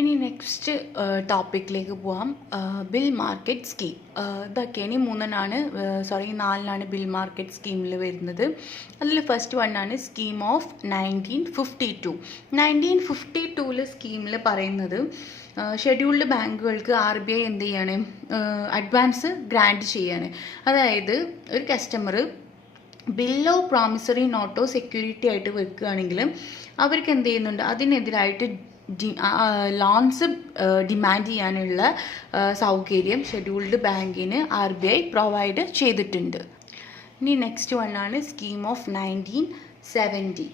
ഇനി നെക്സ്റ്റ് ടോപ്പിക്കിലേക്ക് പോവാം. Bill market scheme. ഇതൊക്കെയാണ് നാലിനാണ് ബിൽ മാർക്കറ്റ് സ്കീമിൽ വരുന്നത്. അതിൽ ഫസ്റ്റ് വണ്ണാണ് സ്കീം ഓഫ് 1952. 1952 സ്കീമിൽ പറയുന്നത് ഷെഡ്യൂൾഡ് ബാങ്കുകൾക്ക് RBI എന്ത് ചെയ്യാണ്, അഡ്വാൻസ് ഗ്രാൻറ്റ് ചെയ്യാണ്. അതായത് ഒരു കസ്റ്റമർ ബില്ലോ പ്രോമിസറി നോട്ടോ സെക്യൂരിറ്റി ആയിട്ട് വെക്കുകയാണെങ്കിൽ അവർക്ക് എന്ത് ചെയ്യുന്നുണ്ട്, അതിനെതിരായിട്ട് ലോൺസ് ഡിമാൻഡ് ചെയ്യാനുള്ള സൗകര്യം ഷെഡ്യൂൾഡ് ബാങ്കിന് RBI പ്രൊവൈഡ് ചെയ്തിട്ടുണ്ട്. ഇനി നെക്സ്റ്റ് വണ്ണാണ് സ്കീം ഓഫ് 1970.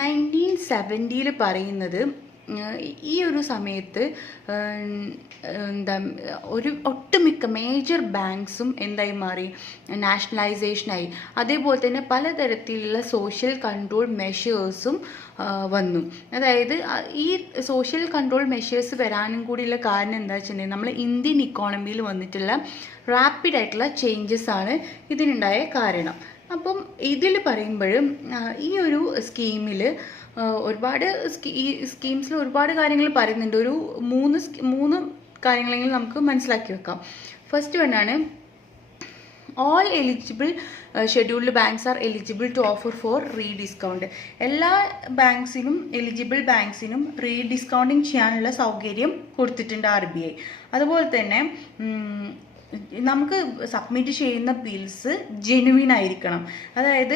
1970 പറയുന്നത് ഈ ഒരു സമയത്ത് ഒട്ടുമിക്ക മേജർ ബാങ്ക്സും എന്തായി മാറി, നാഷണലൈസേഷനായി. അതേപോലെ തന്നെ പലതരത്തിലുള്ള സോഷ്യൽ കൺട്രോൾ മെഷേഴ്സും വന്നു. അതായത് ഈ സോഷ്യൽ കൺട്രോൾ മെഷേഴ്സ് വരാനും കൂടിയുള്ള കാരണം എന്താ വെച്ചിട്ടുണ്ടെങ്കിൽ നമ്മൾ ഇന്ത്യൻ ഇക്കോണമിയിൽ വന്നിട്ടുള്ള റാപ്പിഡ് ആയിട്ടുള്ള ചേഞ്ചസ് ആണ് ഇതിനുണ്ടായ കാരണം. അപ്പം ഇതിൽ പറയുമ്പോഴും ഈ ഒരു സ്കീമിൽ ഒരുപാട് ഈ സ്കീംസിൽ ഒരുപാട് കാര്യങ്ങൾ പറയുന്നുണ്ട്. ഒരു മൂന്ന് കാര്യങ്ങളെങ്കിലും നമുക്ക് മനസ്സിലാക്കി വെക്കാം. ഫസ്റ്റ് വണ്ണാണ് all eligible scheduled banks are eligible to offer for rediscount. എല്ലാ ബാങ്ക്സിനും എലിജിബിൾ ബാങ്ക്സിനും റീഡിസ്കൗണ്ടിങ് ചെയ്യാനുള്ള സൗകര്യം കൊടുത്തിട്ടുണ്ട് RBI. അതുപോലെ തന്നെ നമുക്ക് സബ്മിറ്റ് ചെയ്യുന്ന ബിൽസ് ജെനുവിൻ ആയിരിക്കണം. അതായത്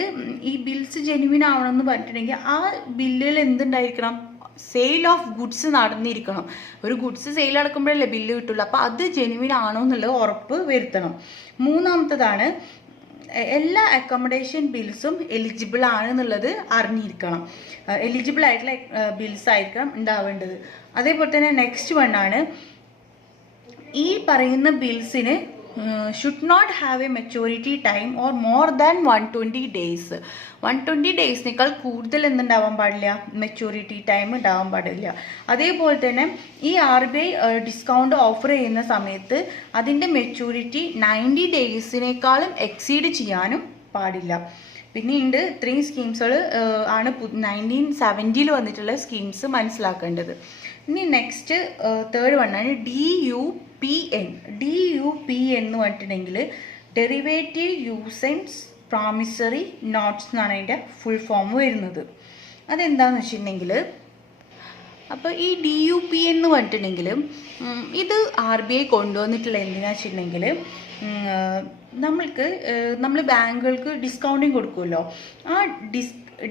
ഈ ബിൽസ് ജെനുവിൻ ആവണമെന്ന് പറഞ്ഞിട്ടുണ്ടെങ്കിൽ ആ ബില്ലിൽ എന്തുണ്ടായിരിക്കണം, സെയിൽ ഓഫ് ഗുഡ്സ് നടന്നിരിക്കണം. ഒരു ഗുഡ്സ് സെയിൽ നടക്കുമ്പോഴല്ലേ ബില്ല് കിട്ടുള്ളൂ. അപ്പോൾ അത് ജെനുവിൻ ആണോ എന്നുള്ളത് ഉറപ്പ് വരുത്തണം. മൂന്നാമത്തതാണ് എല്ലാ അക്കോമഡേഷൻ ബിൽസും എലിജിബിൾ ആണ് എന്നുള്ളത് അറിഞ്ഞിരിക്കണം. എലിജിബിൾ ആയിട്ടുള്ള ബിൽസ് ആയിരിക്കണം ഉണ്ടാവേണ്ടത്. അതേപോലെ തന്നെ നെക്സ്റ്റ് വണ്ണാണ് ഈ പറയുന്ന ബിൽസിന് should not have a maturity time or more than 120 days. 120 ഡേയ്സിനേക്കാൾ കൂടുതൽ എന്തുണ്ടാവാൻ പാടില്ല, മെച്യൂരിറ്റി ടൈം ഉണ്ടാവാൻ പാടില്ല. അതേപോലെ തന്നെ ഈ RBI ഡിസ്കൗണ്ട് ഓഫർ ചെയ്യുന്ന സമയത്ത് അതിൻ്റെ മെച്യൂരിറ്റി 90 ഡേയ്സിനേക്കാളും എക്സീഡ് ചെയ്യാനും പാടില്ല. പിന്നെയുണ്ട് ഇത്രയും സ്കീംസുകൾ ആണ് 1970 വന്നിട്ടുള്ള സ്കീംസ് മനസ്സിലാക്കേണ്ടത്. ഇനി നെക്സ്റ്റ് തേർഡ് വണ്ണാണ് DUPN. DUPN എന്ന് പറഞ്ഞിട്ടുണ്ടെങ്കിൽ ഡെറിവേറ്റീവ് യൂസൻസ് പ്രോമിസറി നോട്ട്സ് എന്നാണ് അതിൻ്റെ ഫുൾ ഫോം വരുന്നത്. അതെന്താണെന്ന് വെച്ചിട്ടുണ്ടെങ്കിൽ, അപ്പോൾ ഈ DUPN എന്ന് പറഞ്ഞിട്ടുണ്ടെങ്കിൽ ഇത് RBI കൊണ്ടുവന്നിട്ടുള്ള എന്തിനാ വെച്ചിട്ടുണ്ടെങ്കിൽ നമ്മൾ ബാങ്കുകൾക്ക് ഡിസ്കൗണ്ടിങ് കൊടുക്കുമല്ലോ. ആ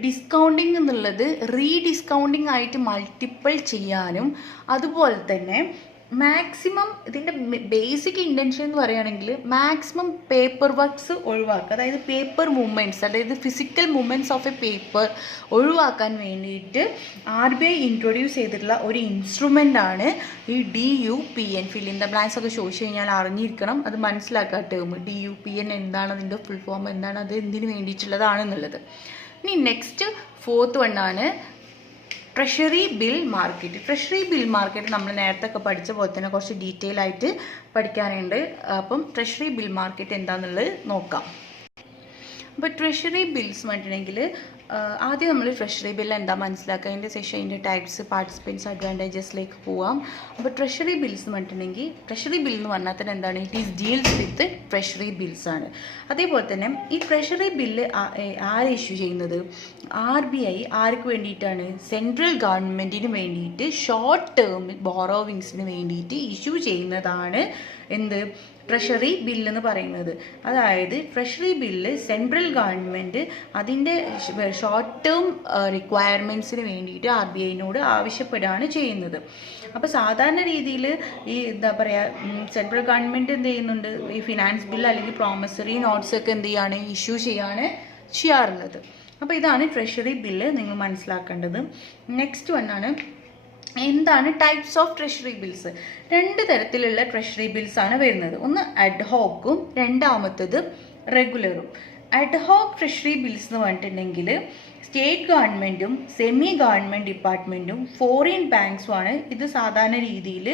ഡിസ്കൗണ്ടിങ് എന്നുള്ളത് റീഡിസ്കൗണ്ടിങ് ആയിട്ട് മൾട്ടിപ്പിൾ ചെയ്യാനും, അതുപോലെ തന്നെ മാക്സിമം ഇതിൻ്റെ ബേസിക് ഇൻറ്റൻഷൻ എന്ന് പറയുകയാണെങ്കിൽ മാക്സിമം പേപ്പർ വർക്ക്സ് ഒഴിവാക്കുക. അതായത് പേപ്പർ മൂവ്മെൻറ്റ്സ്, അതായത് physical movements of a paper ഒഴിവാക്കാൻ വേണ്ടിയിട്ട് RBI ഇൻട്രൊഡ്യൂസ് ചെയ്തിട്ടുള്ള ഒരു ഇൻസ്ട്രുമെൻ്റാണ് ഈ DUPN. Fill in the blanks ഒക്കെ ചോദിച്ചു കഴിഞ്ഞാൽ അറിഞ്ഞിരിക്കണം, അത് മനസ്സിലാക്കുക ടേം. DUPN എന്താണ്, അതിൻ്റെ ഫുൾ ഫോം എന്താണ്, അത് എന്തിനു വേണ്ടിയിട്ടുള്ളതാണെന്നുള്ളത്. ഇനി നെക്സ്റ്റ് ഫോർത്ത് വണ്ണാണ് treasury bill market. Treasury bill market നമ്മൾ നേരത്തെ ഒക്കെ പഠിച്ച പോലെ തന്നെ കുറച്ച് ഡീറ്റെയിൽ ആയിട്ട് പഠിക്കാനുണ്ട്. അപ്പം ട്രഷറി ബിൽ മാർക്കറ്റ് എന്താണെന്നുള്ളത് നോക്കാം. അപ്പോൾ ട്രഷറി ബിൽസ് പറഞ്ഞിട്ടുണ്ടെങ്കിൽ ആദ്യം നമ്മൾ ട്രഷറി ബില്ല് എന്താ മനസ്സിലാക്കുക, അതിൻ്റെ സെഷൻ, അതിൻ്റെ ടൈപ്സ്, പാർട്ടിസിപ്പൻസ്, അഡ്വാൻറ്റേജസിലേക്ക് പോവാം. അപ്പോൾ ട്രഷറി ബിൽസ് എന്ന് പറഞ്ഞിട്ടുണ്ടെങ്കിൽ ട്രഷറി ബിൽ എന്ന് പറഞ്ഞാൽ തന്നെ എന്താണ്, it is deals with treasury bills ആണ്. അതേപോലെ തന്നെ ഈ ട്രഷറി ബില്ല് ആര് ഇഷ്യൂ ചെയ്യുന്നത്, RBI ആർക്ക് വേണ്ടിയിട്ടാണ്, സെൻട്രൽ ഗവൺമെൻറ്റിന് വേണ്ടിയിട്ട് ഷോർട്ട് ടേം ബോറോവിങ്സിന് വേണ്ടിയിട്ട് ഇഷ്യൂ ചെയ്യുന്നതാണ് എന്ത്, ട്രഷറി ബില്ല് എന്ന് പറയുന്നത്. അതായത് ട്രഷറി ബില്ല് സെൻട്രൽ ഗവൺമെൻറ് അതിൻ്റെ ഷോർട്ട് ടേം റിക്വയർമെൻറ്റ്സിന് വേണ്ടിയിട്ട് RBIനോട് ആവശ്യപ്പെടുകയാണ് ചെയ്യുന്നത്. അപ്പോൾ സാധാരണ രീതിയിൽ ഈ എന്താ പറയുക, സെൻട്രൽ ഗവൺമെൻറ് എന്ത് ചെയ്യുന്നുണ്ട്, ഈ ഫിനാൻസ് ബില്ല് അല്ലെങ്കിൽ പ്രോമിസറി നോട്ട്സ് ഒക്കെ എന്ത് ചെയ്യാണ്, ഇഷ്യൂ ചെയ്യാറുള്ളത്. അപ്പോൾ ഇതാണ് ട്രഷറി ബില്ല് നിങ്ങൾ മനസ്സിലാക്കേണ്ടത്. നെക്സ്റ്റ് വണ്ണാണ് എന്താണ് ടൈപ്സ് ഓഫ് ട്രഷറി ബിൽസ്. രണ്ട് തരത്തിലുള്ള ട്രഷറി ബിൽസ് ആണ് വരുന്നത്. ഒന്ന് അഡ്ഹോക്കും രണ്ടാമത്തത് റെഗുലറും. അഡ്ഹോക്ക് ട്രഷറി ബിൽസ് എന്ന് പറഞ്ഞിട്ടുണ്ടെങ്കിൽ സ്റ്റേറ്റ് ഗവൺമെൻറ്റും സെമി ഗവൺമെൻറ് ഡിപ്പാർട്ട്മെൻറ്റും ഫോറിൻ ബാങ്ക്സുമാണ് ഇത് സാധാരണ രീതിയിൽ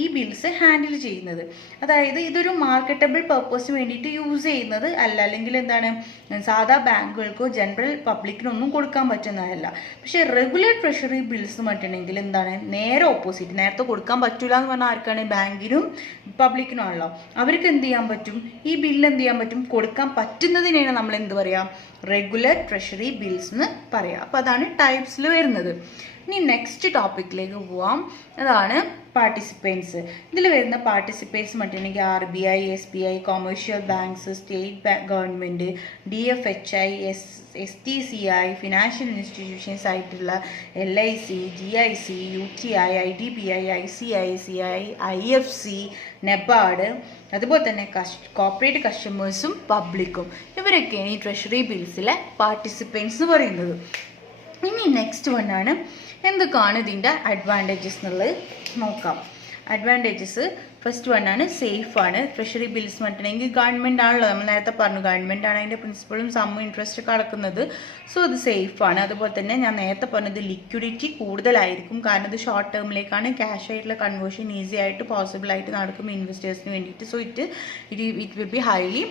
ഈ ബിൽസ് ഹാൻഡിൽ ചെയ്യുന്നത്. അതായത് ഇതൊരു മാർക്കറ്റബിൾ പർപ്പസിന് വേണ്ടിയിട്ട് യൂസ് ചെയ്യുന്നത് അല്ല, അല്ലെങ്കിൽ എന്താണ് സാധാ ബാങ്കുകൾക്കോ ജനറൽ പബ്ലിക്കിനൊന്നും കൊടുക്കാൻ പറ്റുന്നതല്ല. പക്ഷേ റെഗുലർ ട്രഷറി ബിൽസ് മറ്റുണ്ടെങ്കിൽ എന്താണ് നേരെ ഓപ്പോസിറ്റ്. നേരത്തെ കൊടുക്കാൻ പറ്റില്ല എന്ന് പറഞ്ഞാൽ ആർക്കാണ്? ബാങ്കിനും പബ്ലിക്കിനും ആണല്ലോ. അവർക്ക് എന്ത് ചെയ്യാൻ പറ്റും? ഈ ബില്ല് എന്ത് ചെയ്യാൻ പറ്റും? കൊടുക്കാൻ പറ്റുന്നതിനാണ് നമ്മൾ എന്ത് പറയാം? റെഗുലർ ട്രഷറി ബിൽസ് എന്ന് പറയാം. അപ്പോൾ അതാണ് ടൈപ്സിൽ വരുന്നത്. ഇനി നെക്സ്റ്റ് ടോപ്പിക്കിലേക്ക് പോവാം. അതാണ് പാർട്ടിസിപ്പൻസ്. ഇതിൽ വരുന്ന പാർട്ടിസിപ്പൻസ് മറ്റുണ്ടെങ്കിൽ RBI, SBI, commercial banks, state government, DFHI, STCI, financial institutions ആയിട്ടുള്ള LIC, GIC, UTI, IDBI, ICICI, IFC, NEBARD, അതുപോലെ തന്നെ കോർപ്പറേറ്റ് കസ്റ്റമേഴ്സും പബ്ലിക്കും. ഇവരൊക്കെയാണ് ഈ ട്രഷറി ബിൽസിലെ പാർട്ടിസിപ്പൻസ് എന്ന് പറയുന്നത്. ഇനി നെക്സ്റ്റ് വണ്ണാണ് എന്തൊക്കെയാണ് ഇതിൻ്റെ അഡ്വാൻറ്റേജസ് എന്നുള്ളത് നോക്കാം. അഡ്വാൻറ്റേജസ് ഫസ്റ്റ് വണ്ണാണ് സേഫാണ്. ട്രഷറി ബിൽസ് മറ്റുണ്ടെങ്കിൽ ഗവൺമെൻറ് ആണല്ലോ, നമ്മൾ നേരത്തെ പറഞ്ഞു ഗവൺമെൻറ് ആണ് അതിൻ്റെ പ്രിൻസിപ്പളും സമ്മും ഇൻട്രസ്റ്റ് ഒക്കെ അടക്കുന്നത്. സോ അത് സേഫാണ്. അതുപോലെ തന്നെ ഞാൻ നേരത്തെ പറഞ്ഞത് ലിക്വിഡിറ്റി കൂടുതലായിരിക്കും, കാരണം ഇത് ഷോർട്ട് ടേമിലേക്കാണ്. ക്യാഷ് ആയിട്ടുള്ള കൺവേർഷൻ ഈസി ആയിട്ട് പോസിബിൾ ആയിട്ട് നടക്കും ഇൻവെസ്റ്റേഴ്സിന് വേണ്ടിയിട്ട്. So it will be highly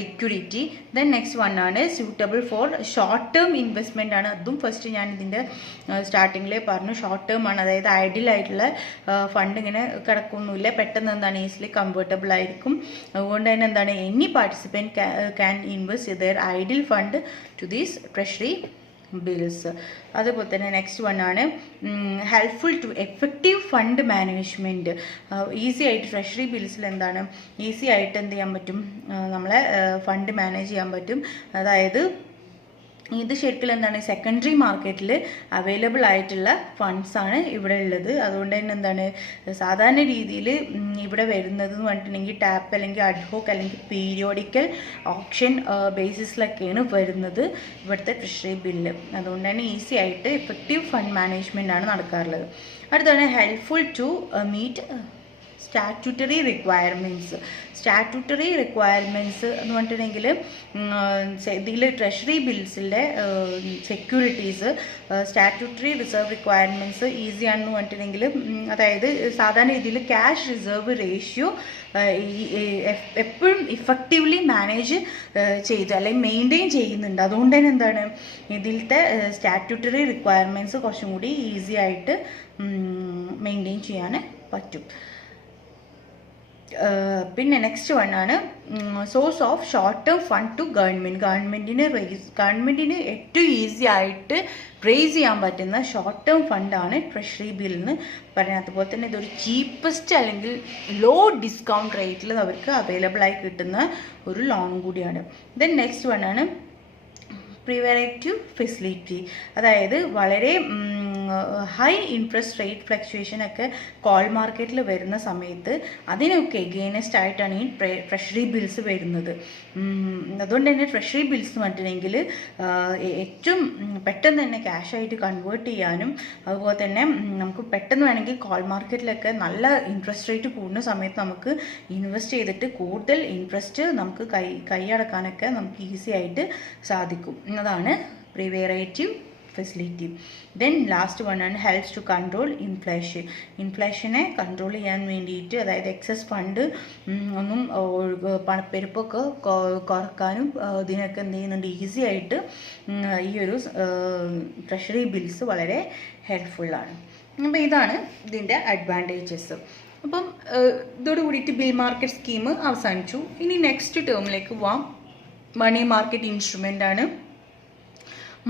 liquidity. Then next വണ്ണാണ് suitable for short term investment ആണ്. അതും ഫസ്റ്റ് ഞാൻ ഇതിൻ്റെ സ്റ്റാർട്ടിങ്ങിലേ പറഞ്ഞു, ഷോർട്ട് ടേം ആണ്. അതായത് ഐഡിയൽ ആയിട്ടുള്ള ഫണ്ട് ഇങ്ങനെ കിടക്കൊന്നുമില്ല, പെട്ടെന്ന് എന്താണ് ഈസിലി കൺവേർട്ടബിൾ ആയിരിക്കും. അതുകൊണ്ട് തന്നെ എന്താണ് any participant can invest their ideal fund to these treasury bills. അതുപോലെ തന്നെ നെക്സ്റ്റ് വണ്ണാണ് helpful to effective fund management. Easy ആയിട്ട് ട്രഷറി ബിൽസിൽ എന്താണ് ഈസി ആയിട്ട് എന്ത് ചെയ്യാൻ പറ്റും? നമ്മളെ ഫണ്ട് മാനേജ് ചെയ്യാൻ പറ്റും. അതായത് ഇത് ശരിക്കും എന്താണ് സെക്കൻഡറി മാർക്കറ്റിൽ അവൈലബിൾ ആയിട്ടുള്ള ഫണ്ട്സാണ് ഇവിടെ ഉള്ളത്. അതുകൊണ്ട് തന്നെ എന്താണ് സാധാരണ രീതിയിൽ ഇവിടെ വരുന്നത് എന്ന് പറഞ്ഞിട്ടുണ്ടെങ്കിൽ ടാപ്പ് അല്ലെങ്കിൽ അഡ്ഹോക്ക് അല്ലെങ്കിൽ പീരിയോഡിക്കൽ ഓപ്ഷൻ ബേസിസിലൊക്കെയാണ് വരുന്നത് ഇവിടുത്തെ ട്രഷറി ബില്ല്. അതുകൊണ്ട് തന്നെ ഈസി ആയിട്ട് എഫക്റ്റീവ് ഫണ്ട് മാനേജ്മെൻ്റ് ആണ് നടക്കാറുള്ളത്. അടുത്താണ് helpful to meet statutory requirements. Statutory requirements എന്ന് പറഞ്ഞിട്ടുണ്ടെങ്കിൽ ഇതിൽ ട്രഷറി ബിൽസിലെ സെക്യൂരിറ്റീസ് സ്റ്റാറ്റ്യൂട്ടറി റിസർവ് റിക്വയർമെൻറ്റ്സ് ഈസിയാണെന്ന് പറഞ്ഞിട്ടുണ്ടെങ്കിൽ, അതായത് സാധാരണ രീതിയിൽ ക്യാഷ് റിസർവ് റേഷ്യോ എപ്പോഴും ഇഫക്റ്റീവ്ലി മാനേജ് ചെയ്ത് അല്ലെങ്കിൽ മെയിൻറ്റെയിൻ ചെയ്യുന്നുണ്ട്. അതുകൊണ്ട് തന്നെ എന്താണ് ഇതിലത്തെ സ്റ്റാറ്റ്യൂട്ടറി റിക്വയർമെൻറ്റ്സ് കുറച്ചും കൂടി ഈസി ആയിട്ട് മെയിൻറ്റെയിൻ ചെയ്യാൻ പറ്റും. പിന്നെ നെക്സ്റ്റ് വണ്ണാണ് source of short term fund to ഗവൺമെൻറ്റിന് ഏറ്റവും ഈസി ആയിട്ട് റേസ് ചെയ്യാൻ പറ്റുന്ന ഷോർട്ട് ടേം ഫണ്ടാണ് ട്രഷറി ബിൽ എന്ന് പറയുന്നത്. അതുപോലെ തന്നെ ഇതൊരു ചീപ്പസ്റ്റ് അല്ലെങ്കിൽ ലോ ഡിസ്കൗണ്ട് റേറ്റിൽ അവർക്ക് അവൈലബിൾ ആയി കിട്ടുന്ന ഒരു ലോൺ കൂടിയാണ്. ദെൻ നെക്സ്റ്റ് വണ്ണാണ് പ്രിവറേറ്റീവ് ഫെസിലിറ്റി. അതായത് വളരെ ഹൈ ഇൻട്രസ്റ്റ് റേറ്റ് ഫ്ലക്ച്വേഷൻ ഒക്കെ കോൾ മാർക്കറ്റിൽ വരുന്ന സമയത്ത് അതിനൊക്കെ എഗെയിൻസ്റ്റ് ആയിട്ടാണ് ഈ ട്രഷറി ബിൽസ് വരുന്നത്. അതുകൊണ്ട് തന്നെ ട്രഷറി ബിൽസ് എന്ന് പറഞ്ഞിട്ടുണ്ടെങ്കിൽ ഏറ്റവും പെട്ടെന്ന് തന്നെ ക്യാഷായിട്ട് കൺവേർട്ട് ചെയ്യാനും അതുപോലെ തന്നെ നമുക്ക് പെട്ടെന്ന് വേണമെങ്കിൽ കോൾ മാർക്കറ്റിലൊക്കെ നല്ല ഇൻട്രസ്റ്റ് റേറ്റ് കൂടുന്ന സമയത്ത് നമുക്ക് ഇൻവെസ്റ്റ് ചെയ്തിട്ട് കൂടുതൽ ഇൻട്രസ്റ്റ് നമുക്ക് കൈയടക്കാനൊക്കെ നമുക്ക് ഈസി ആയിട്ട് സാധിക്കും. അതാണ് പ്രിവറേറ്റീവ് ഫെസിലിറ്റി. ദെൻ ലാസ്റ്റ് വണ്ണാണ് ഹെൽപ്സ് ടു കൺട്രോൾ ഇൻഫ്ലേഷനെ കൺട്രോൾ ചെയ്യാൻ വേണ്ടിയിട്ട്, അതായത് എക്സസ് ഫണ്ട് ഒന്നും പണപ്പെരുപ്പൊക്കെ കുറക്കാനും ഇതിനൊക്കെ എന്ത് ചെയ്യുന്നുണ്ട് ഈസി ആയിട്ട് ഈ ഒരു ട്രഷറി ബിൽസ് വളരെ ഹെൽപ്ഫുള്ളാണ്. അപ്പോൾ ഇതാണ് ഇതിൻ്റെ അഡ്വാൻറ്റേജസ്. അപ്പം ഇതോട് കൂടിയിട്ട് ബിൽ മാർക്കറ്റ് സ്കീം അവസാനിച്ചു. ഇനി നെക്സ്റ്റ് ടേമിലേക്ക് പോവാം. മണി മാർക്കറ്റ് ഇൻസ്ട്രുമെൻ്റ് ആണ്.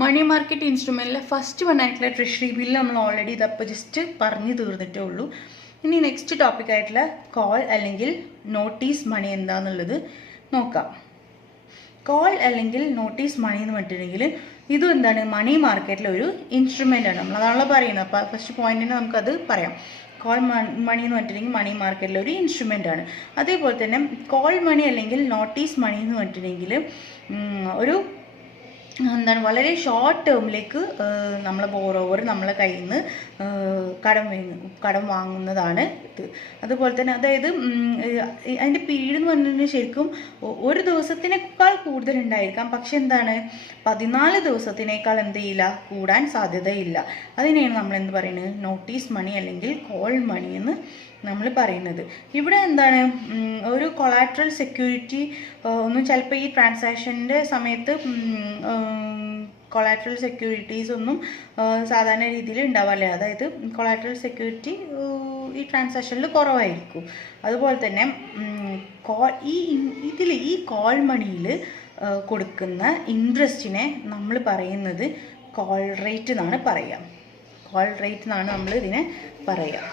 മണി മാർക്കറ്റ് ഇൻസ്ട്രുമെൻറ്റിലെ ഫസ്റ്റ് വണ്ണായിട്ടുള്ള ട്രഷറി ബില്ല് നമ്മൾ ഓൾറെഡി ഇതപ്പോൾ ജസ്റ്റ് പറഞ്ഞു തീർന്നിട്ടേ ഉള്ളൂ. ഇനി നെക്സ്റ്റ് ടോപ്പിക്കായിട്ടുള്ള കോൾ അല്ലെങ്കിൽ നോട്ടീസ് മണി എന്താണെന്നുള്ളത് നോക്കാം. കോൾ അല്ലെങ്കിൽ നോട്ടീസ് മണി എന്ന് പറഞ്ഞിട്ടുണ്ടെങ്കിൽ ഇതും എന്താണ് മണി മാർക്കറ്റിലെ ഒരു ഇൻസ്ട്രുമെൻ്റ് ആണ്. നമ്മളതാണല്ലോ പറയുന്നത്. അപ്പോൾ ഫസ്റ്റ് പോയിന്റിന് നമുക്കത് പറയാം. കോൾ മണി എന്ന് പറഞ്ഞിട്ടുണ്ടെങ്കിൽ മണി മാർക്കറ്റിലെ ഒരു ഇൻസ്ട്രുമെൻ്റ് ആണ്. അതേപോലെ തന്നെ കോൾ മണി അല്ലെങ്കിൽ നോട്ടീസ് മണി എന്ന് പറഞ്ഞിട്ടുണ്ടെങ്കിൽ ഒരു എന്താണ് വളരെ ഷോർട്ട് ടേമിലേക്ക് നമ്മളെ ബോറോവർ നമ്മളെ കയ്യിൽ നിന്ന് കടം വാങ്ങുന്നതാണ് ഇത്. അതുപോലെ തന്നെ അതായത് അതിൻ്റെ പീരീഡ് എന്ന് പറഞ്ഞിട്ടുണ്ടെങ്കിൽ ശരിക്കും ഒരു ദിവസത്തിനേക്കാൾ കൂടുതലുണ്ടായിരിക്കാം, പക്ഷെ എന്താണ് 14 ദിവസത്തിനേക്കാൾ എന്ത് ചെയ്യില്ല, കൂടാൻ സാധ്യതയില്ല. അതിനെയാണ് നമ്മൾ എന്ത് പറയുന്നത്, നോട്ടീസ് മണി അല്ലെങ്കിൽ കോൾ മണി എന്ന് നമ്മൾ പറയുന്നത്. ഇവിടെ എന്താണ് ഒരു കൊളാട്രൽ സെക്യൂരിറ്റി ഒന്നും ചിലപ്പോൾ ഈ ട്രാൻസാക്ഷൻ്റെ സമയത്ത് കൊളാട്രൽ സെക്യൂരിറ്റീസ് ഒന്നും സാധാരണ രീതിയിൽ ഉണ്ടാവില്ല. അതായത് കൊളാട്രൽ സെക്യൂരിറ്റി ഈ ട്രാൻസാക്ഷനിൽ കുറവായിരിക്കും. അതുപോലെ തന്നെ ഈ കോൾ മണിയിൽ കൊടുക്കുന്ന ഇൻട്രസ്റ്റിനെ നമ്മൾ പറയുന്നത് കോൾ റേറ്റ് എന്നാണ് പറയുക. കോൾ റേറ്റ് എന്നാണ് നമ്മൾ ഇതിനെ പറയുക.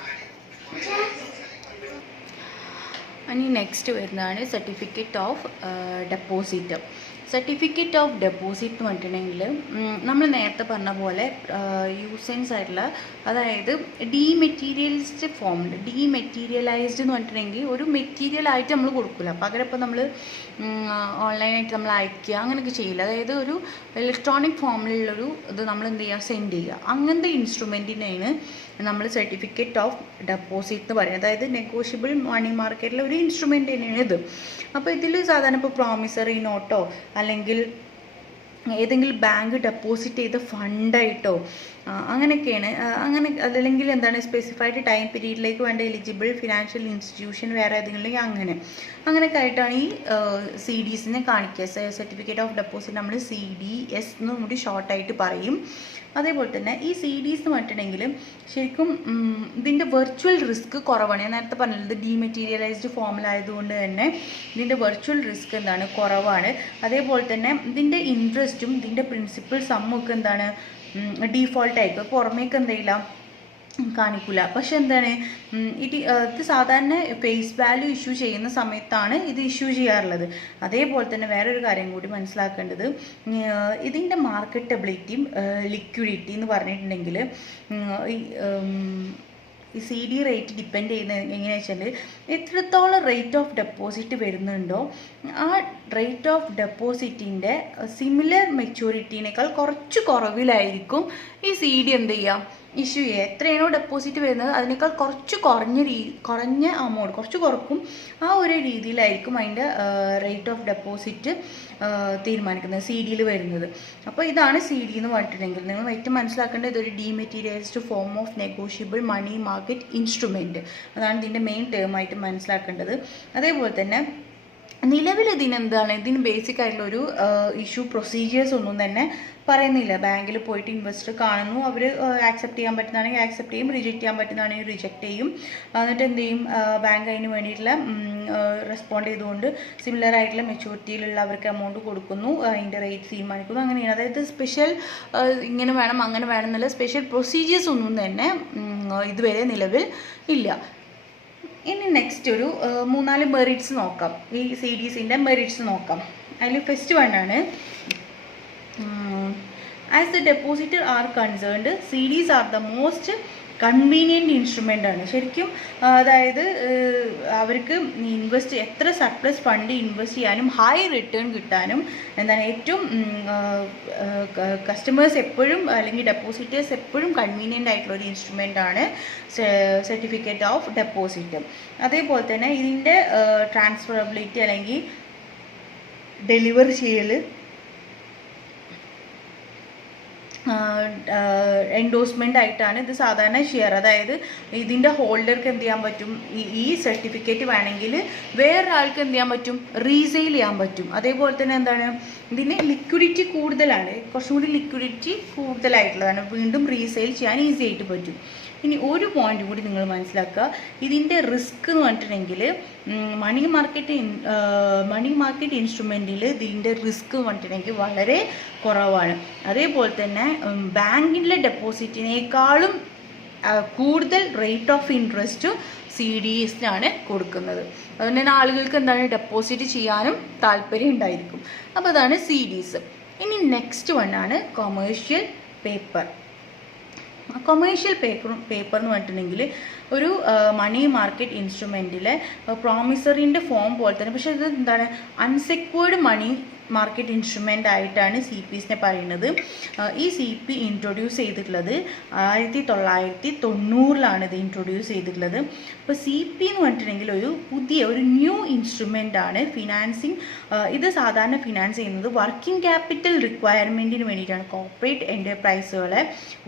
ഇനി നെക്സ്റ്റ് വരുന്നതാണ് certificate of deposit. Certificate of deposit എന്ന് പറഞ്ഞിട്ടുണ്ടെങ്കിൽ നമ്മൾ നേരത്തെ പറഞ്ഞ പോലെ യൂസൻസ് ആയിട്ടുള്ള, അതായത് ഡീമെറ്റീരിയലൈസ്ഡ് ഫോമിൽ, ഡീമെറ്റീരിയലൈസ്ഡ് എന്ന് പറഞ്ഞിട്ടുണ്ടെങ്കിൽ ഒരു മെറ്റീരിയൽ ആയിട്ട് നമ്മൾ കൊടുക്കില്ല, പകരം ഇപ്പോൾ നമ്മൾ ഓൺലൈനായിട്ട് നമ്മൾ അയക്കുക അങ്ങനെയൊക്കെ ചെയ്യില്ല. അതായത് ഒരു ഇലക്ട്രോണിക് ഫോമിലുള്ളൊരു ഇത് നമ്മൾ എന്ത് ചെയ്യുക, സെൻഡ് ചെയ്യുക. അങ്ങനത്തെ ഇൻസ്ട്രുമെൻറ്റിനാണ് നമ്മൾ സർട്ടിഫിക്കറ്റ് ഓഫ് ഡെപ്പോസിറ്റ് എന്ന് പറയുന്നത്. അതായത് നെഗോഷ്യബിൾ മണി മാർക്കറ്റിലെ ഒരു ഇൻസ്ട്രുമെൻ്റ് തന്നെയാണ് ഇത്. അപ്പോൾ ഇതിൽ സാധാരണ ഇപ്പോൾ പ്രോമിസറി നോട്ടോ അല്ലെങ്കിൽ ഏതെങ്കിലും ബാങ്ക് ഡെപ്പോസിറ്റ് ചെയ്ത ഫണ്ടായിട്ടോ അങ്ങനെയൊക്കെയാണ്. അങ്ങനെ അതല്ലെങ്കിൽ എന്താണ് സ്പെസിഫൈഡ് ടൈം പീരീഡിലേക്ക് വേണ്ട എലിജിബിൾ ഫിനാൻഷ്യൽ ഇൻസ്റ്റിറ്റ്യൂഷൻ വേറെ ഏതെങ്കിലും അങ്ങനെയൊക്കെ ആയിട്ടാണ് ഈ CDSനെ കാണിക്കുക. സർട്ടിഫിക്കറ്റ് ഓഫ് ഡെപ്പോസിറ്റ് നമ്മൾ CDS എന്ന് കൂടി ഷോർട്ടായിട്ട് പറയും. അതേപോലെ തന്നെ ഈ CDs എന്ന് പറഞ്ഞിട്ടുണ്ടെങ്കിൽ ശരിക്കും ഇതിൻ്റെ വെർച്വൽ റിസ്ക് കുറവാണ്. ഞാൻ നേരത്തെ പറഞ്ഞത് ഡീമെറ്റീരിയലൈസ്ഡ് ഫോമിലായതുകൊണ്ട് തന്നെ ഇതിൻ്റെ വെർച്വൽ റിസ്ക് എന്താണ്, കുറവാണ്. അതേപോലെ തന്നെ ഇതിൻ്റെ ഇൻട്രസ്റ്റും ഇതിൻ്റെ പ്രിൻസിപ്പൽ സമ്മൊക്കെ എന്താണ് ഡീഫോൾട്ടായിരിക്കും, പുറമേക്ക് എന്തെയില്ല കാണിക്കില്ല. പക്ഷെ എന്താണ് ഇത് സാധാരണ ഫേസ് വാല്യൂ ഇഷ്യൂ ചെയ്യുന്ന സമയത്താണ് ഇത് ഇഷ്യൂ ചെയ്യാറുള്ളത്. അതേപോലെ തന്നെ വേറൊരു കാര്യം കൂടി മനസ്സിലാക്കേണ്ടത്, ഇതിൻ്റെ മാർക്കറ്റബിലിറ്റിയും ലിക്വിഡിറ്റി എന്ന് പറഞ്ഞിട്ടുണ്ടെങ്കിൽ ഈ CD റേറ്റ് ഡിപ്പെൻഡ് ചെയ്യുന്നത് എങ്ങനെയാണെന്ന് വെച്ചാൽ എത്രത്തോളം റേറ്റ് ഓഫ് ഡെപ്പോസിറ്റ് വരുന്നുണ്ടോ ആ റേറ്റ് ഓഫ് ഡെപ്പോസിറ്റിൻ്റെ സിമിലർ മെച്യൂരിറ്റീനേക്കാൾ കുറച്ച് കുറവിലായിരിക്കും ഈ CD എന്ത് ചെയ്യുക, ഇഷ്യൂ ചെയ്യുക. എത്രയാണോ ഡെപ്പോസിറ്റ് വരുന്നത് അതിനേക്കാൾ കുറച്ച് കുറഞ്ഞ എമൗണ്ട് കുറച്ച് കുറക്കും. ആ ഒരു രീതിയിലായിരിക്കും അതിൻ്റെ റേറ്റ് ഓഫ് ഡെപ്പോസിറ്റ് തീരുമാനിക്കുന്നത്, CDയിൽ വരുന്നത്. അപ്പോൾ ഇതാണ് CD എന്ന് പറഞ്ഞിട്ടുണ്ടെങ്കിൽ നിങ്ങൾ ഏറ്റവും മനസ്സിലാക്കേണ്ടത് ഇതൊരു dematerialized form of negotiable money market instrument. അതാണ് ഇതിൻ്റെ മെയിൻ ടേമായിട്ട് മനസ്സിലാക്കേണ്ടത്. അതേപോലെ തന്നെ നിലവിൽ ഇതിന് ബേസിക് ആയിട്ടുള്ളൊരു ഇഷ്യൂ പ്രൊസീജിയേഴ്സ് ഒന്നും തന്നെ പറയുന്നില്ല. ബാങ്കിൽ പോയിട്ട് ഇൻവെസ്റ്റർ കാണുന്നു, അവർ ആക്സെപ്റ്റ് ചെയ്യാൻ പറ്റുന്നതാണെങ്കിൽ ആക്സെപ്റ്റ് ചെയ്യും, റിജക്റ്റ് ചെയ്യാൻ പറ്റുന്നതാണെങ്കിൽ റിജക്റ്റ് ചെയ്യും. എന്നിട്ട് എന്ത് ചെയ്യും, ബാങ്ക് അതിന് വേണ്ടിയിട്ടുള്ള റെസ്പോണ്ട് ചെയ്തുകൊണ്ട് സിമിലർ ആയിട്ടുള്ള മെച്യൂരിറ്റിയിലുള്ള അവർക്ക് എമൗണ്ട് കൊടുക്കുന്നു, അതിൻ്റെ റേറ്റ് തീരുമാനിക്കുന്നു. അങ്ങനെയാണ്. അതായത് സ്പെഷ്യൽ ഇങ്ങനെ വേണം അങ്ങനെ വേണം എന്നുള്ള സ്പെഷ്യൽ പ്രൊസീജിയേഴ്സ് ഒന്നും തന്നെ ഇതുവരെ നിലവിൽ ഇല്ല. ഇനി നെക്സ്റ്റ് ഒരു 3-4 മെറിറ്റ്സ് നോക്കാം. ഈ CDSൻ്റെ മെറിറ്റ്സ് നോക്കാം. അതിൽ ഫസ്റ്റ് വണ്ണാണ്, as the depositor are concerned CDs are the most convenient instrument ആണ്. ശരിക്കും അതായത് അവർക്ക് എത്ര സർപ്ലസ് ഫണ്ട് ഇൻവെസ്റ്റ് ചെയ്യാനും ഹൈ റിട്ടേൺ കിട്ടാനും എന്താണ് ഏറ്റവും കസ്റ്റമേഴ്സ് എപ്പോഴും അല്ലെങ്കിൽ ഡെപ്പോസിറ്റേഴ്സ് എപ്പോഴും കൺവീനിയൻ്റ് ആയിട്ടുള്ള ഒരു ഇൻസ്ട്രുമെൻ്റ് ആണ് സർട്ടിഫിക്കറ്റ് ഓഫ് ഡെപ്പോസിറ്റ്. അതേപോലെ തന്നെ ഇതിൻ്റെ ട്രാൻസ്ഫറബിലിറ്റി അല്ലെങ്കിൽ ഡെലിവർ ചെയ്യൽ എൻഡോഴ്സ്മെൻ്റ് ആയിട്ടാണ് ഇത് സാധാരണ ചെയ്യാറ്. അതായത് ഇതിൻ്റെ ഹോൾഡർക്ക് എന്ത് ചെയ്യാൻ പറ്റും, ഈ സർട്ടിഫിക്കറ്റ് വേണമെങ്കിൽ വേറൊരാൾക്ക് എന്ത് ചെയ്യാൻ പറ്റും, റീസെയിൽ ചെയ്യാൻ പറ്റും. അതേപോലെ തന്നെ എന്താണ് ഇതിന് ലിക്വിഡിറ്റി കൂടുതലാണ്, കുറച്ചും കൂടി ലിക്വിഡിറ്റി കൂടുതലായിട്ടുള്ളതാണ്, വീണ്ടും റീസെയിൽ ചെയ്യാൻ ഈസി ആയിട്ട് പറ്റും. ഇനി ഒരു പോയിന്റ് കൂടി നിങ്ങൾ മനസ്സിലാക്കുക, ഇതിൻ്റെ റിസ്ക് എന്ന് പറഞ്ഞിട്ടുണ്ടെങ്കിൽ മണി മാർക്കറ്റ് ഇൻസ്ട്രുമെൻറ്റിൽ ഇതിൻ്റെ റിസ്ക് എന്ന് പറഞ്ഞിട്ടുണ്ടെങ്കിൽ വളരെ കുറവാണ്. അതേപോലെ തന്നെ ബാങ്കിലെ ഡെപ്പോസിറ്റിനേക്കാളും കൂടുതൽ റേറ്റ് ഓഫ് ഇൻട്രസ്റ്റ് CDSനാണ് കൊടുക്കുന്നത്. അതുകൊണ്ട് തന്നെ ആളുകൾക്ക് എന്താണ് ഡെപ്പോസിറ്റ് ചെയ്യാനും താല്പര്യം ഉണ്ടായിരിക്കും. അപ്പോൾ അതാണ് CDs. ഇനി നെക്സ്റ്റ് വണ്ണാണ് കൊമേഴ്ഷ്യൽ പേപ്പർ. കൊമേഴ്ഷ്യൽ പേപ്പർ എന്ന് പറഞ്ഞിട്ടുണ്ടെങ്കിൽ ഒരു മണി മാർക്കറ്റ് ഇൻസ്ട്രുമെൻറ്റിലെ പ്രോമിസറിൻ്റെ ഫോം പോലെ തന്നെ, പക്ഷേ ഇത് എന്താണ് അൺസെക്യൂർഡ് മണി മാർക്കറ്റ് ഇൻസ്ട്രുമെൻ്റ് ആയിട്ടാണ് CPs പറയുന്നത്. ഈ CP ഇൻട്രൊഡ്യൂസ് ചെയ്തിട്ടുള്ളത് 1990 ഇത് ഇൻട്രൊഡ്യൂസ് ചെയ്തിട്ടുള്ളത്. അപ്പോൾ CP എന്ന് പറഞ്ഞിട്ടുണ്ടെങ്കിൽ ഒരു ന്യൂ ഇൻസ്ട്രുമെൻ്റ് ആണ്. ഫിനാൻസിങ് ഇത് സാധാരണ ഫിനാൻസ് ചെയ്യുന്നത് വർക്കിംഗ് ക്യാപിറ്റൽ റിക്വയർമെൻറ്റിന് വേണ്ടിയിട്ടാണ്. കോർപ്പറേറ്റ് എൻ്റർപ്രൈസുകളെ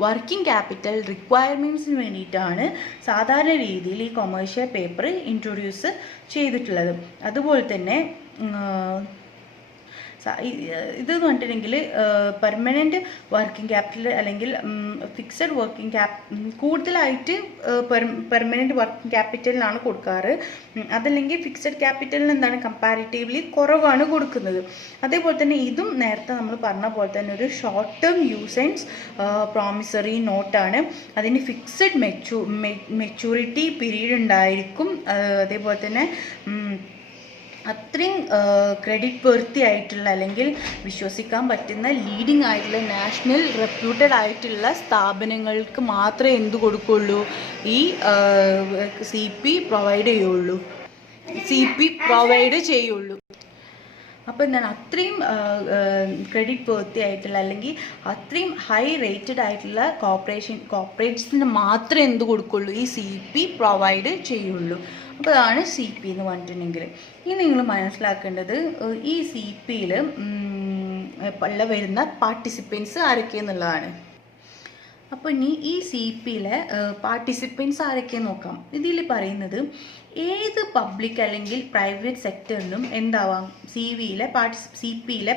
വർക്കിംഗ് ക്യാപിറ്റൽ റിക്വയർമെൻറ്റ്സിന് വേണ്ടിയിട്ടാണ് സാധാരണ രീതിയിൽ ഈ കൊമേഴ്ഷ്യൽ പേപ്പർ ഇൻട്രൊഡ്യൂസ് ചെയ്തിട്ടുള്ളത്. അതുപോലെ തന്നെ ഇതെന്ന് പറഞ്ഞിട്ടുണ്ടെങ്കിൽ പെർമനൻറ്റ് വർക്കിംഗ് ക്യാപിറ്റൽ അല്ലെങ്കിൽ ഫിക്സഡ് വർക്കിംഗ് കൂടുതലായിട്ട് പെർമനൻറ്റ് വർക്കിംഗ് ക്യാപിറ്റലിനാണ് കൊടുക്കാറ്. അതല്ലെങ്കിൽ ഫിക്സഡ് ക്യാപിറ്റലിന് എന്താണ് കമ്പാരിറ്റീവ്ലി കുറവാണ് കൊടുക്കുന്നത്. അതേപോലെ തന്നെ ഇതും നേരത്തെ നമ്മൾ പറഞ്ഞ പോലെ തന്നെ ഒരു ഷോർട്ട് ടേം യൂസൻസ് പ്രോമിസറി നോട്ടാണ്. അതിന് ഫിക്സഡ് മെച്യൂരിറ്റി പീരീഡ് ഉണ്ടായിരിക്കും. അതേപോലെ തന്നെ അത്രയും ക്രെഡിറ്റ് വർത്തി ആയിട്ടുള്ള അല്ലെങ്കിൽ വിശ്വസിക്കാൻ പറ്റുന്ന ലീഡിംഗ് ആയിട്ടുള്ള നാഷണൽ റെപ്യൂട്ടഡ് ആയിട്ടുള്ള സ്ഥാപനങ്ങൾക്ക് മാത്രമേ എന്ത് കൊടുക്കുള്ളൂ, ഈ CP പ്രൊവൈഡ് ചെയ്യുള്ളൂ. അപ്പോൾ എന്താണ് അത്രയും ക്രെഡിറ്റ് വർത്തി ആയിട്ടുള്ള അല്ലെങ്കിൽ അത്രയും ഹൈ റേറ്റഡ് ആയിട്ടുള്ള കോർപ്പറേറ്റ്സിന് മാത്രമേ എന്ത് കൊടുക്കുള്ളൂ, ഈ CP പ്രൊവൈഡ് ചെയ്യുള്ളൂ. അപ്പോൾ അതാണ് CP എന്ന് പറഞ്ഞിട്ടുണ്ടെങ്കിൽ. ഇനി നിങ്ങൾ മനസ്സിലാക്കേണ്ടത് ഈ CPയിൽ വരുന്ന പാർട്ടിസിപ്പൻസ് ആരൊക്കെയെന്നുള്ളതാണ്. അപ്പോൾ ഇനി ഈ CPയിലെ പാർട്ടിസിപ്പൻസ് ആരൊക്കെയെന്ന് നോക്കാം. ഇതിൽ പറയുന്നത് ഏത് പബ്ലിക് അല്ലെങ്കിൽ പ്രൈവറ്റ് സെക്ടറിലും എന്താവാം, CPയിലെ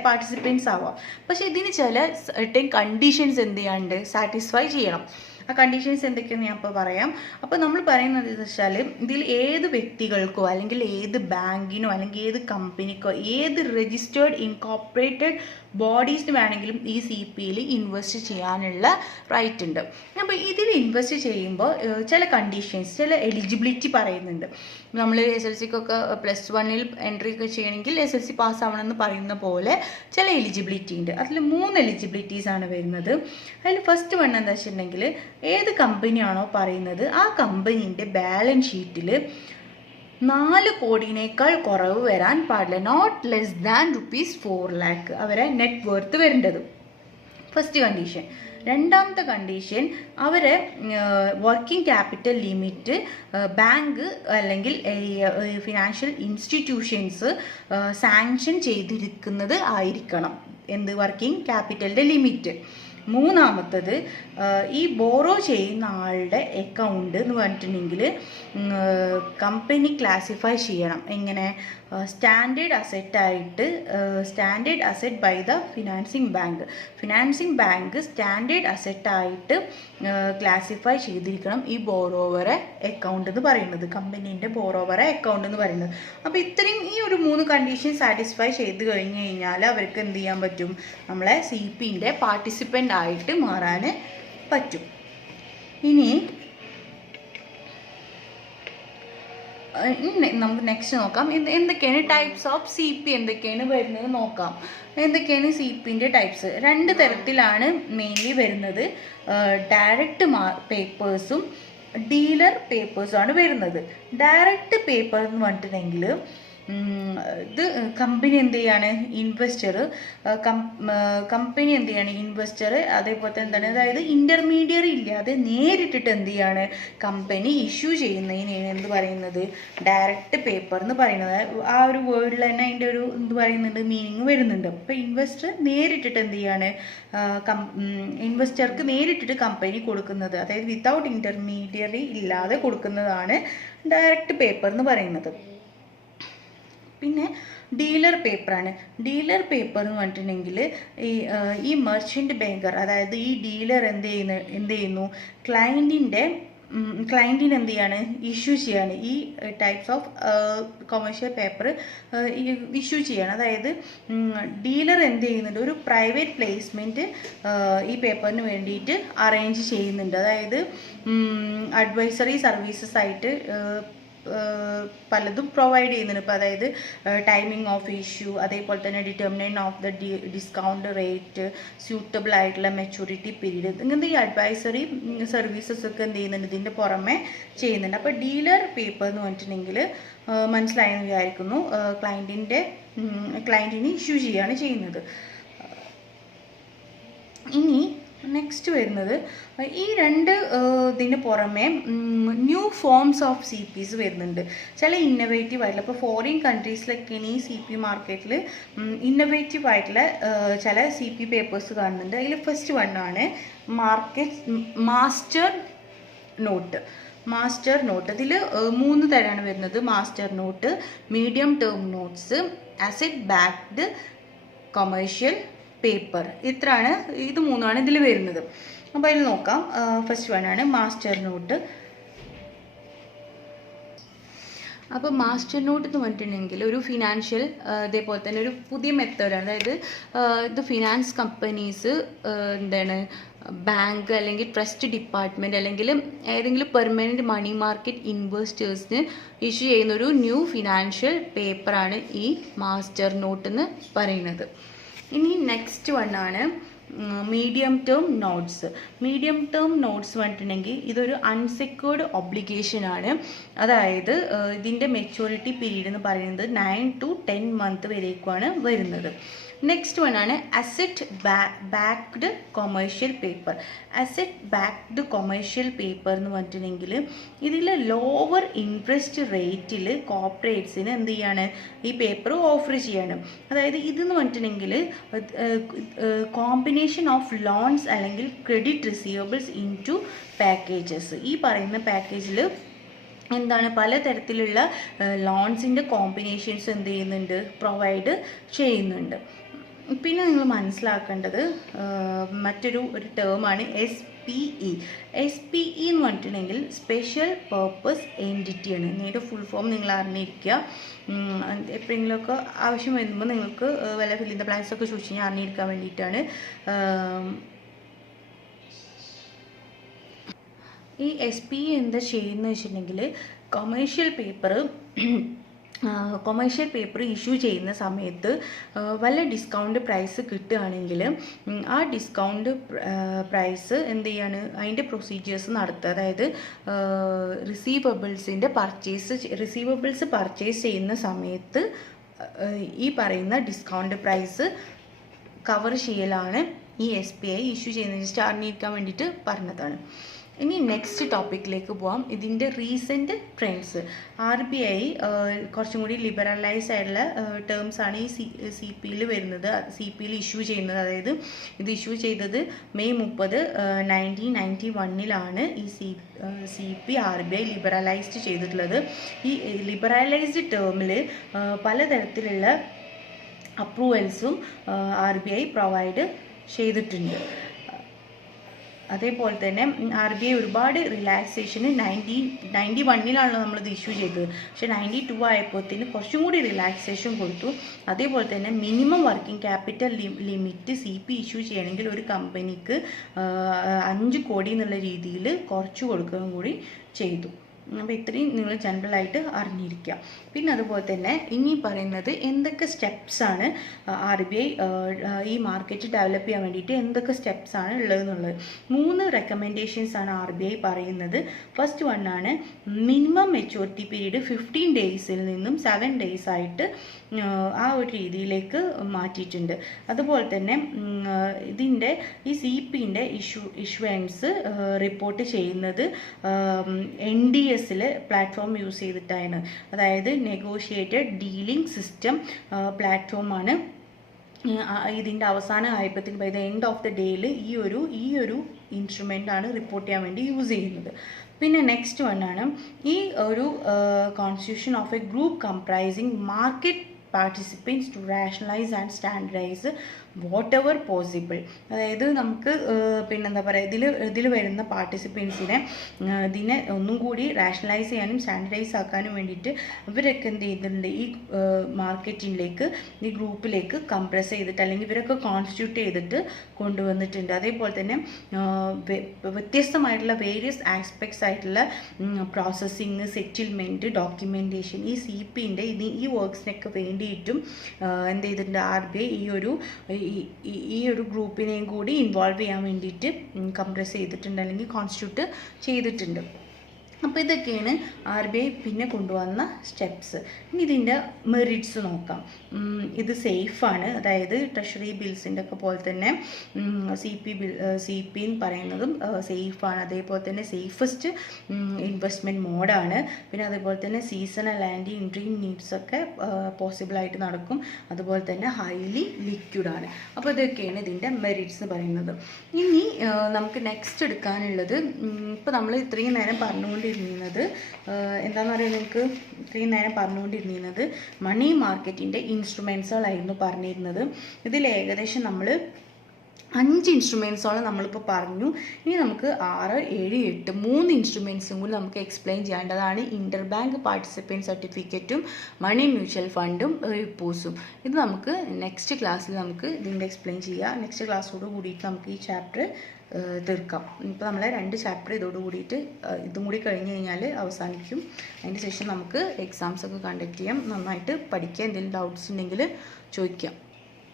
പാർട്ടിസിപ്പൻസ് ആവാം. പക്ഷേ ഇതിന് ചില സർട്ടൻ കണ്ടീഷൻസ് എന്ത് ചെയ്യാണ്ട് സാറ്റിസ്ഫൈ ചെയ്യണം. ആ കണ്ടീഷൻസ് എന്തൊക്കെയെന്ന് ഞാൻ ഇപ്പോൾ പറയാം. അപ്പോൾ നമ്മൾ പറയുന്നത് എന്ന് വെച്ചാൽ ഇതിൽ ഏത് വ്യക്തികൾക്കോ അല്ലെങ്കിൽ ഏത് ബാങ്കിനോ അല്ലെങ്കിൽ ഏത് കമ്പനിക്കോ ഏത് രജിസ്റ്റേർഡ് ഇൻകോർപ്പറേറ്റഡ് ബോഡീസിന് വേണമെങ്കിലും ഈ CPയിൽ ഇൻവെസ്റ്റ് ചെയ്യാനുള്ള റൈറ്റ് ഉണ്ട്. അപ്പോൾ ഇതിൽ ഇൻവെസ്റ്റ് ചെയ്യുമ്പോൾ ചില കണ്ടീഷൻസ്, ചില എലിജിബിലിറ്റി പറയുന്നുണ്ട്. നമ്മൾ SLCക്കൊക്കെ +1 എൻട്രി ഒക്കെ ചെയ്യണമെങ്കിൽ SLC പാസ്സാവണമെന്ന് പറയുന്ന പോലെ ചില എലിജിബിലിറ്റി ഉണ്ട്. അതിൽ 3 എലിജിബിലിറ്റീസാണ് വരുന്നത്. അതിൽ ഫസ്റ്റ് വൺ എന്താ വെച്ചിട്ടുണ്ടെങ്കിൽ ഏത് കമ്പനിയാണോ പറയുന്നത് ആ കമ്പനീൻ്റെ ബാലൻസ് ഷീറ്റിൽ 4 കോടിയേക്കാൾ കുറവ് വരാൻ പാടില്ല. നോട്ട് ലെസ് ദാൻ ₹4 lakh അവരെ നെറ്റ് വർത്ത് വരേണ്ടത് ഫസ്റ്റ് കണ്ടീഷൻ. രണ്ടാമത്തെ കണ്ടീഷൻ അവരെ വർക്കിംഗ് ക്യാപിറ്റൽ ലിമിറ്റ് ബാങ്ക് അല്ലെങ്കിൽ ഫിനാൻഷ്യൽ ഇൻസ്റ്റിറ്റ്യൂഷൻസ് സാങ്ഷൻ ചെയ്തിരിക്കുന്നത് ആയിരിക്കണം. എന്ത് വർക്കിംഗ് ക്യാപിറ്റലിൻ്റെ ലിമിറ്റ്. മൂന്നാമത്തത് ഈ ബോറോ ചെയ്യുന്ന ആളുടെ അക്കൗണ്ട് എന്ന് പറഞ്ഞിട്ടുണ്ടെങ്കിൽ കമ്പനി ക്ലാസിഫൈ ചെയ്യണം. എങ്ങനെ? Standard asset by the financing bank standard അസെറ്റായിട്ട് ക്ലാസിഫൈ ചെയ്തിരിക്കണം ഈ ബോറോവറെ അക്കൗണ്ട് എന്ന് പറയുന്നത്, കമ്പനീൻ്റെ ബോറോവറെ അക്കൗണ്ട് എന്ന് പറയുന്നത്. അപ്പോൾ ഇത്രയും ഈ ഒരു 3 കണ്ടീഷൻ സാറ്റിസ്ഫൈ ചെയ്ത് കഴിഞ്ഞ് കഴിഞ്ഞാൽ അവർക്ക് എന്ത് ചെയ്യാൻ പറ്റും, നമ്മളെ CPൻ്റെ പാർട്ടിസിപ്പൻ്റ് ആയിട്ട് മാറാൻ പറ്റും. ഇനി നമുക്ക് നെക്സ്റ്റ് നോക്കാം എന്തൊക്കെയാണ് ടൈപ്സ് ഓഫ് CP എന്തൊക്കെയാണ് വരുന്നത് നോക്കാം. എന്തൊക്കെയാണ് CPൻ്റെ ടൈപ്സ്? 2 തരത്തിലാണ് മെയിൻലി വരുന്നത്. ഡയറക്റ്റ് പേപ്പേഴ്സും ഡീലർ പേപ്പേഴ്സുമാണ് വരുന്നത്. ഡയറക്റ്റ് പേപ്പർ എന്ന് പറഞ്ഞിട്ടുണ്ടെങ്കിൽ ഇത് കമ്പനി എന്ത് ചെയ്യാണ്, ഇൻവെസ്റ്റർ അതേപോലെ തന്നെ എന്താണ്, അതായത് ഇൻ്റർമീഡിയറി ഇല്ലാതെ നേരിട്ടിട്ട് എന്ത് ചെയ്യാണ് കമ്പനി ഇഷ്യൂ ചെയ്യുന്നതിനാണ് എന്ത് പറയുന്നത്, ഡയറക്റ്റ് പേപ്പർ എന്ന് പറയുന്നത്. ആ ഒരു വേർഡിൽ തന്നെ അതിൻ്റെ ഒരു എന്ത് പറയുന്നുണ്ട്, മീനിങ് വരുന്നുണ്ട്. അപ്പോൾ നേരിട്ടിട്ട് എന്ത് ചെയ്യാണ്, ഇൻവെസ്റ്റർക്ക് നേരിട്ടിട്ട് കമ്പനി കൊടുക്കുന്നത്, അതായത് വിത്തൗട്ട് ഇൻ്റർമീഡിയറി ഇല്ലാതെ കൊടുക്കുന്നതാണ് ഡയറക്റ്റ് പേപ്പർ എന്ന് പറയുന്നത്. പിന്നെ ഡീലർ പേപ്പറാണ്. ഡീലർ പേപ്പർ എന്ന് പറഞ്ഞിട്ടുണ്ടെങ്കിൽ ഈ മെർച്ചൻ്റ് ബാങ്കർ, അതായത് ഈ ഡീലർ എന്ത് ചെയ്യുന്നു ക്ലയൻറ്റിന് എന്ത് ചെയ്യാണ്, ഇഷ്യൂ ചെയ്യാണ് ഈ types of commercial paper issue ചെയ്യാണ്. അതായത് ഡീലർ എന്ത് ചെയ്യുന്നുണ്ട്, ഒരു പ്രൈവറ്റ് പ്ലേസ്മെൻറ്റ് ഈ പേപ്പറിന് വേണ്ടിയിട്ട് അറേഞ്ച് ചെയ്യുന്നുണ്ട്. അതായത് അഡ്വൈസറി സർവീസസ് ആയിട്ട് പലതും പ്രൊവൈഡ് ചെയ്യുന്നുണ്ട്. ഇപ്പോൾ അതായത് ടൈമിംഗ് ഓഫ് ഇഷ്യൂ, അതേപോലെ തന്നെ determination of the discount rate, suitable ആയിട്ടുള്ള മെച്യൂരിറ്റി പീരീഡ്, ഇങ്ങനത്തെ ഈ അഡ്വൈസറി സർവീസസ് ഒക്കെ എന്ത് ചെയ്യുന്നുണ്ട്, ഇതിൻ്റെ പുറമെ ചെയ്യുന്നുണ്ട്. അപ്പോൾ ഡീലർ പേപ്പർ എന്ന് പറഞ്ഞിട്ടുണ്ടെങ്കിൽ മനസ്സിലായെന്ന് വിചാരിക്കുന്നു. ക്ലയൻറ്റിന് ഇഷ്യൂ ചെയ്യുകയാണ് ചെയ്യുന്നത്. ഇനി നെക്സ്റ്റ് വരുന്നത് ഈ രണ്ട് ഇതിന് പുറമെ new forms of C Ps വരുന്നുണ്ട്. ചില ഇന്നൊവേറ്റീവ് ആയിട്ടുള്ള, ഇപ്പോൾ ഫോറിൻ കൺട്രീസിലൊക്കെയാണ് ഈ സി പി മാർക്കറ്റിൽ ഇന്നൊവേറ്റീവ് ആയിട്ടുള്ള ചില സി പി പേപ്പേഴ്സ് കാണുന്നുണ്ട്. അതിൽ ഫസ്റ്റ് വണ്ണാണ് മാസ്റ്റർ നോട്ട്. ഇതിൽ 3 തരമാണ് വരുന്നത്. Master note, medium term notes, asset backed commercial paper. ഇത് 3 ഇതിൽ വരുന്നത്. അപ്പോൾ അതിൽ നോക്കാം. ഫസ്റ്റ് വണ്ണാണ് മാസ്റ്റർ നോട്ട്. അപ്പോൾ മാസ്റ്റർ നോട്ട് എന്ന് പറഞ്ഞിട്ടുണ്ടെങ്കിൽ ഒരു ഫിനാൻഷ്യൽ ഇതേപോലെ തന്നെ ഒരു പുതിയ മെത്തേഡാണ്. അതായത് ഇത് ഫിനാൻസ് കമ്പനീസ് ബാങ്ക് അല്ലെങ്കിൽ ട്രസ്റ്റ് ഡിപ്പാർട്ട്മെൻറ്റ് അല്ലെങ്കിൽ ഏതെങ്കിലും പെർമനൻറ്റ് മണി മാർക്കറ്റ് ഇൻവെസ്റ്റേഴ്സിന് ഇഷ്യൂ ചെയ്യുന്ന ഒരു ന്യൂ ഫിനാൻഷ്യൽ പേപ്പറാണ് ഈ മാസ്റ്റർ നോട്ട് എന്ന് പറയുന്നത്. ഇനി നെക്സ്റ്റ് വണ്ണാണ് medium term notes. Medium term notes പറഞ്ഞിട്ടുണ്ടെങ്കിൽ ഇതൊരു അൺസെക്യൂർഡ് ഒബ്ലിഗേഷൻ ആണ്. അതായത് ഇതിൻ്റെ മെച്യൂരിറ്റി പീരീഡ് എന്ന് പറയുന്നത് 9 to 10 months വരേക്കുമാണ് വരുന്നത്. നെക്സ്റ്റ് വണ്ണാണ് asset backed commercial paper. Asset backed commercial paper എന്ന് പറഞ്ഞിട്ടുണ്ടെങ്കിൽ ഇതിൽ ലോവർ ഇൻട്രസ്റ്റ് റേറ്റിൽ കോർപ്പറേറ്റ്സിന് എന്ത് ചെയ്യാണ്, ഈ പേപ്പർ ഓഫർ ചെയ്യാണ്. അതായത് ഇതെന്ന് പറഞ്ഞിട്ടുണ്ടെങ്കിൽ കോമ്പിനേഷൻ ഓഫ് ലോൺസ് അല്ലെങ്കിൽ credit receivables into packages. ഈ പറയുന്ന പാക്കേജിൽ എന്താണ് പലതരത്തിലുള്ള ലോൺസിൻ്റെ കോമ്പിനേഷൻസ് എന്ത് ചെയ്യുന്നുണ്ട്, പ്രൊവൈഡ് ചെയ്യുന്നുണ്ട്. പിന്നെ നിങ്ങൾ മനസ്സിലാക്കേണ്ടത് മറ്റൊരു ടേമാണ് SPE. SPE എന്ന് പറഞ്ഞിട്ടുണ്ടെങ്കിൽ സ്പെഷ്യൽ പേർപ്പസ് എൻറ്റിറ്റിയാണ്. ഇതിൻ്റെ ഫുൾ ഫോം നിങ്ങൾ അറിഞ്ഞിരിക്കുക. എപ്പോഴെങ്കിലുമൊക്കെ ആവശ്യം വരുമ്പോൾ നിങ്ങൾക്ക് വല്ല ഫിൽ ഇൻ ദ ബ്ലാങ്ക്സ് ഒക്കെ ചോദിച്ചു കഴിഞ്ഞാൽ അറിഞ്ഞിരിക്കാൻ വേണ്ടിയിട്ടാണ്. ഈ SPE എന്താ ചെയ്യുന്നത് വെച്ചിട്ടുണ്ടെങ്കിൽ കൊമേഴ്ഷ്യൽ പേപ്പർ ഇഷ്യൂ ചെയ്യുന്ന സമയത്ത് വല്ല ഡിസ്കൗണ്ട് പ്രൈസ് കിട്ടുകയാണെങ്കിൽ ആ ഡിസ്കൗണ്ട് പ്രൈസ് എന്ത് ചെയ്യാണ്, അതിൻ്റെ പ്രൊസീജിയേഴ്സ് നടത്തുക. അതായത് റിസീവബിൾസ് പർച്ചേസ് ചെയ്യുന്ന സമയത്ത് ഈ പറയുന്ന ഡിസ്കൗണ്ട് പ്രൈസ് കവർ ചെയ്യലാണ് ഈ SPI ഇഷ്യൂ ചെയ്യുന്നത്. ജസ്റ്റ് അറിഞ്ഞിരിക്കാൻ വേണ്ടിയിട്ട് പറഞ്ഞതാണ്. ഇനി നെക്സ്റ്റ് ടോപ്പിക്കിലേക്ക് പോവാം. ഇതിൻ്റെ റീസെൻറ്റ് ട്രെൻഡ്സ്. RBI കുറച്ചും കൂടി ലിബറലൈസ് ആയിട്ടുള്ള ടേംസാണ് ഈ CPയിൽ വരുന്നത്, CPയിൽ ഇഷ്യൂ ചെയ്യുന്നത്. അതായത് ഇത് ഇഷ്യൂ ചെയ്തത് മെയ് 30, 1991 ഈ CP RBI ലിബറലൈസ്ഡ് ചെയ്തിട്ടുള്ളത്. ഈ ലിബറലൈസ്ഡ് ടേമിൽ പലതരത്തിലുള്ള അപ്രൂവൽസും RBI പ്രൊവൈഡ് ചെയ്തിട്ടുണ്ട്. അതേപോലെ തന്നെ RBI ഒരുപാട് റിലാക്സേഷന് 1991 നമ്മളിത് ഇഷ്യൂ ചെയ്തത്. പക്ഷേ 92 ആയപ്പോഴത്തേന് കുറച്ചും കൂടി റിലാക്സേഷൻ കൊടുത്തു. അതേപോലെ തന്നെ minimum working capital limit CP issue ചെയ്യണമെങ്കിൽ ഒരു കമ്പനിക്ക് 5 കോടി എന്നുള്ള രീതിയിൽ കുറച്ച് കൊടുക്കുകയും കൂടി ചെയ്തു. അപ്പോൾ ഇത്രയും നിങ്ങൾ ജനറലായിട്ട് അറിഞ്ഞിരിക്കുക. പിന്നെ അതുപോലെ തന്നെ ഇനി പറയുന്നത് എന്തൊക്കെ സ്റ്റെപ്സാണ് RBI ഈ മാർക്കറ്റ് ഡെവലപ്പ് ചെയ്യാൻ വേണ്ടിയിട്ട് എന്തൊക്കെ സ്റ്റെപ്സാണ് ഉള്ളതെന്നുള്ളത്. 3 റെക്കമെൻഡേഷൻസാണ് RBI പറയുന്നത്. ഫസ്റ്റ് വണ്ണാണ് മിനിമം മെച്യൂരിറ്റി പീരീഡ് 15 ഡേയ്സിൽ നിന്നും 7 days ആയിട്ട് ആ ഒരു രീതിയിലേക്ക് മാറ്റിയിട്ടുണ്ട്. അതുപോലെ തന്നെ ഇതിൻ്റെ ഈ CPൻ്റെ ഇഷ്യൂവൻസ് റിപ്പോർട്ട് ചെയ്യുന്നത് NDS പ്ലാറ്റ്ഫോം യൂസ് ചെയ്തിട്ടാണ്. അതായത് നെഗോഷിയേറ്റഡ് ഡീലിംഗ് സിസ്റ്റം പ്ലാറ്റ്ഫോമാണ്. ഇതിൻ്റെ അവസാന ആയപ്പത്തിന് by the end of the ഡേയിൽ ഈ ഒരു ഇൻസ്ട്രുമെൻ്റ് ആണ് റിപ്പോർട്ട് ചെയ്യാൻ വേണ്ടി യൂസ് ചെയ്യുന്നത്. പിന്നെ നെക്സ്റ്റ് വണ്ണാണ് ഈ ഒരു constitution of A group comprising market participants to rationalize and standardize what ever possible. അതായത് നമുക്ക് പിന്നെന്താ പറയുക, ഇതിൽ വരുന്ന പാർട്ടിസിപ്പൻസിനെ ഇതിനെ ഒന്നും കൂടി റാഷണലൈസ് ചെയ്യാനും സ്റ്റാൻഡർഡൈസ് ആക്കാനും വേണ്ടിയിട്ട് ഇവരൊക്കെ എന്ത് ചെയ്തിട്ടുണ്ട്, ഈ മാർക്കറ്റിങ്ങിലേക്ക്, ഈ ഗ്രൂപ്പിലേക്ക് കംപ്രസ് ചെയ്തിട്ട് അല്ലെങ്കിൽ ഇവരൊക്കെ കോൺസ്റ്റിറ്റ്യൂട്ട് ചെയ്തിട്ട് കൊണ്ടുവന്നിട്ടുണ്ട്. അതേപോലെ തന്നെ വ്യത്യസ്തമായിട്ടുള്ള വേരിയസ് ആസ്പെക്ട്സ് ആയിട്ടുള്ള പ്രോസസ്സിങ്, സെറ്റിൽമെൻറ്റ്, ഡോക്യുമെൻറ്റേഷൻ, ഈ CPൻ്റെ ഈ വർക്ക്സിനൊക്കെ വേണ്ടിയിട്ടും എന്ത് ചെയ്തിട്ടുണ്ട്, RBI ഈ ഒരു ഗ്രൂപ്പിനെയും കൂടി ഇൻവോൾവ് ചെയ്യാൻ വേണ്ടിയിട്ട് കംപ്രസ് ചെയ്തിട്ടുണ്ട് അല്ലെങ്കിൽ കോൺസ്റ്റിറ്റ്യൂട്ട് ചെയ്തിട്ടുണ്ട്. അപ്പോൾ ഇതൊക്കെയാണ് RBI പിന്നെ കൊണ്ടുവന്ന സ്റ്റെപ്സ്. ഇനി ഇതിൻ്റെ മെറിറ്റ്സ് നോക്കാം. ഇത് സേഫാണ്, അതായത് ട്രഷറി ബിൽസിൻ്റെ ഒക്കെ പോലെ തന്നെ CP എന്ന് പറയുന്നതും സേഫാണ്. അതേപോലെ തന്നെ സേഫസ്റ്റ് ഇൻവെസ്റ്റ്മെൻറ്റ് മോഡാണ്. പിന്നെ അതേപോലെ തന്നെ സീസണൽ ആൻഡ് ഇൻട്രീം നീഡ്സൊക്കെ പോസിബിളായിട്ട് നടക്കും. അതുപോലെ തന്നെ ഹൈലി ലിക്വിഡാണ്. അപ്പോൾ ഇതൊക്കെയാണ് ഇതിൻ്റെ മെറിറ്റ്സ് എന്ന് പറയുന്നത്. ഇനി നമുക്ക് നെക്സ്റ്റ് എടുക്കാനുള്ളത്, ഇപ്പോൾ നമ്മൾ ഇത്രയും നേരം പറഞ്ഞുകൊണ്ടിരുന്നത് എന്താണെന്ന് പറയുക, നിങ്ങൾക്ക് ഇത്രയും നേരം പറഞ്ഞുകൊണ്ടിരുന്നത് മണി മാർക്കറ്റിൻ്റെ ഇൻസ്ട്രുമെൻസുകളായിരുന്നു പറഞ്ഞിരുന്നത്. ഇതിൽ ഏകദേശം നമ്മൾ 5 ഇൻസ്ട്രുമെൻസോളം നമ്മളിപ്പോൾ പറഞ്ഞു. ഇനി നമുക്ക് 6, 7, 8 3 ഇൻസ്ട്രുമെൻസും കൂടി നമുക്ക് എക്സ്പ്ലെയിൻ ചെയ്യേണ്ടതാണ്. ഇൻ്റർ ബാങ്ക് പാർട്ടിസിപ്പൻറ്റ് സർട്ടിഫിക്കറ്റും മണി മ്യൂച്വൽ ഫണ്ടും റിപ്പോസും. ഇത് നമുക്ക് നെക്സ്റ്റ് ക്ലാസ്സിൽ നമുക്ക് ഇതിൻ്റെ എക്സ്പ്ലെയിൻ ചെയ്യാം. നെക്സ്റ്റ് ക്ലാസ്സോട് കൂടിയിട്ട് നമുക്ക് ഈ ചാപ്റ്റർ തീർക്കാം. ഇപ്പോൾ നമ്മളെ 2 ചാപ്റ്റർ ഇതോട് കൂടിയിട്ട് ഇതും കൂടി കഴിഞ്ഞ് കഴിഞ്ഞാൽ അവസാനിക്കും. അതിന് ശേഷം നമുക്ക് എക്സാംസൊക്കെ കണ്ടക്ട് ചെയ്യാം. നന്നായിട്ട് പഠിക്കുക. എന്തെങ്കിലും ഡൗട്ട്സ് ഉണ്ടെങ്കിൽ ചോദിക്കാം.